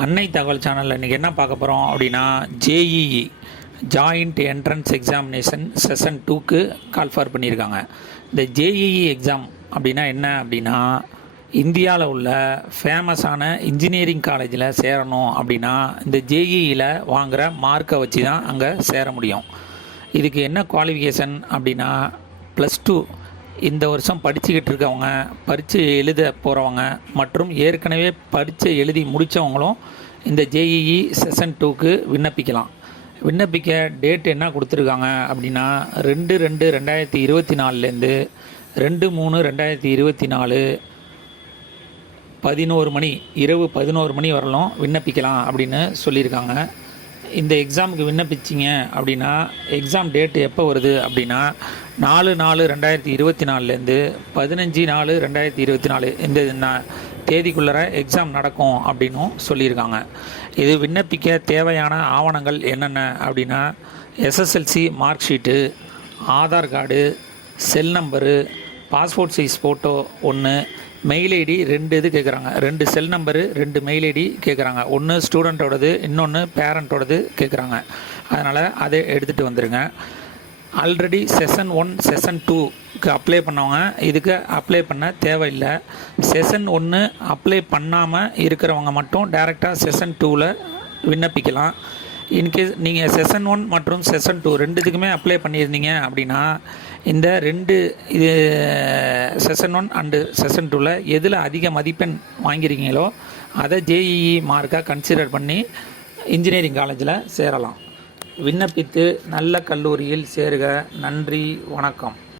அன்னை தகவல் சேனலில் இன்றைக்கி என்ன பார்க்க போகிறோம் அப்படின்னா JEE joint entrance examination session 2க்கு கால்ஃபார் பண்ணியிருக்காங்க. இந்த ஜேஇஇ எக்ஸாம் அப்படின்னா என்ன அப்படின்னா, இந்தியாவில் உள்ள ஃபேமஸான இன்ஜினியரிங் காலேஜில் சேரணும் அப்படின்னா இந்த ஜேஇஇயில் வாங்குகிற மார்க்கை வச்சு தான் அங்கே சேர முடியும். இதுக்கு என்ன குவாலிஃபிகேஷன் அப்படின்னா, +2 இந்த வருஷம் படிச்சுக்கிட்டு இருக்கவங்க, பரீட்சை எழுத போகிறவங்க மற்றும் ஏற்கனவே பரீட்சை எழுதி முடித்தவங்களும் இந்த ஜேஇஇ செஷன் 2க்கு விண்ணப்பிக்கலாம். விண்ணப்பிக்க டேட் என்ன கொடுத்துருக்காங்க அப்படின்னா 2/2/2024 2/3/2024 11 மணி இரவு 11 மணி வரலும் விண்ணப்பிக்கலாம் அப்படின்னு சொல்லியிருக்காங்க. இந்த எக்ஸாமுக்கு விண்ணப்பிச்சிங்க அப்படின்னா எக்ஸாம் டேட்டு எப்போ வருது அப்படின்னா 4/4/2024 15/4/2024 இந்த தேதிக்குள்ளே எக்ஸாம் நடக்கும் அப்படின்னும் சொல்லியிருக்காங்க. இது விண்ணப்பிக்க தேவையான ஆவணங்கள் என்னென்ன அப்படின்னா, SSLC mark sheet, Aadhaar card, cell number, passport size photo 1, mail ID 2 இது கேட்குறாங்க. 2 செல் நம்பரு 2 மெயில் ஐடி கேட்குறாங்க. ஒன்று ஸ்டூடெண்ட்டோடது, இன்னொன்று பேரண்ட்டோடது கேட்குறாங்க. அதனால் அதை எடுத்துகிட்டு வந்துடுங்க. ஆல்ரெடி செஷன் 1 செஷன் 2க்கு அப்ளை பண்ணவங்க இதுக்கு அப்ளை பண்ண தேவையில்லை. செஷன் 1 அப்ளை பண்ணாமல் இருக்கிறவங்க மட்டும் டைரெக்டாக செஷன் 2ல் விண்ணப்பிக்கலாம். இன்கேஸ் நீங்கள் செஷன் 1 மற்றும் செஷன் 2 ரெண்டுத்துக்குமே அப்ளை பண்ணியிருந்தீங்க அப்படின்னா இந்த 2 இது செஷன் 1 அண்டு செஷன் 2ல் எதில் அதிக மதிப்பெண் வாங்கியிருக்கீங்களோ அதை ஜேஇஇ மார்க்காக கன்சிடர் பண்ணி இன்ஜினியரிங் காலேஜில் சேரலாம். விண்ணப்பித்து நல்ல கல்லூரியில் சேருக. நன்றி, வணக்கம்.